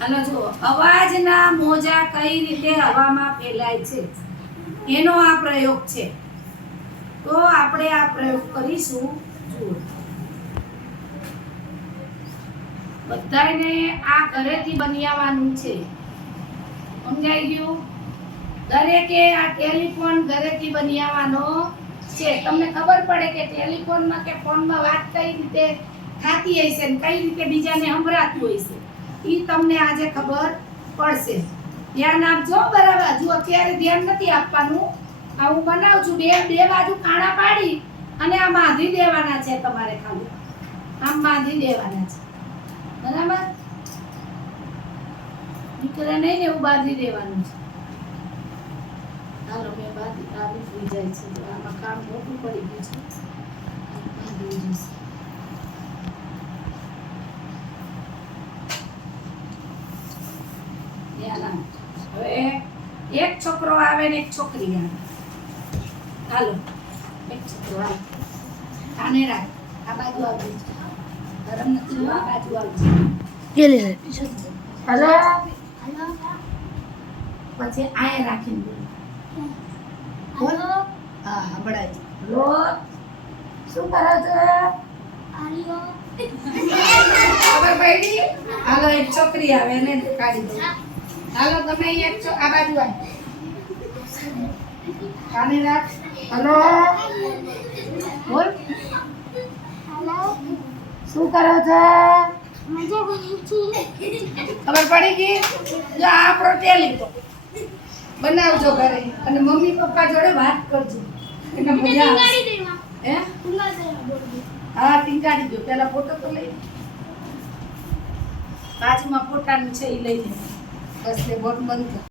હાલો જુઓ, અવાજના મોજા કઈ રીતે હવામાં ફેલાય છે એનો આ પ્રયોગ છે. તો આપણે આ પ્રયોગ કરીશું. જુઓ, બધાને આ ઘરેથી બનાવવાનું છે. સમજાઈ ગયું? દરેકે આ ટેલિફોન ઘરેથી બનાવવાનો છે. તમને ખબર પડે કે ટેલિફોનમાં કે ફોનમાં વાત કઈ રીતે થતી હશે ને કઈ રીતે બીજાને સંભળાતું હશે, ઈ તમને આજે ખબર પડશે. ધ્યાન આપજો બરાબર. જો અત્યારે ધ્યાન નથી આપવાનું. આ હું બનાવું છું, બે બાજુ કાણા પાડી અને આ બાંધી દેવાના છે. તમારે ખાલી આમ બાંધી દેવાના છે, બરાબર? નીકળે નહીં ને એવું બાંધી દેવાનું છે. હાલો, મેં બાંધી આવી થઈ જાય છે. તો આમાં કામ મોટું પડી ગયું છે. બાંધી જશે. હવે એક છોકરો આવે ને એક છોકરી આવે. હાલો, એક છોકરો આવે. આને રાખ, આ બાજુ આવજે. ગરમ નથી, આ બાજુ આવજે. હાલો, પછી આયા રાખીને બોલ. બોલ. હા, હંભળાય છે. લો, શું કરો છો? ખબર પડી? હાલો, એક છોકરી આવે એને કાઢી દો. હાલો, તમે એક આ બાજુ આવ. કાને રાખ. હાલો, બોલ. શું કરો છો? ખબર પડી ગઈ? જો આ આપણો ટેલિફોન બનાવજો ઘરે અને મમ્મી પપ્પા જોડે વાત કરજો. એટલે મજા આવશે. હે? હા, ટીંગાડી દો. પેલા ફોટો તો લઈ બાજુમાં ફોટાનું છે એ લઈ લે. બસ, એ બોટ બંધ કર.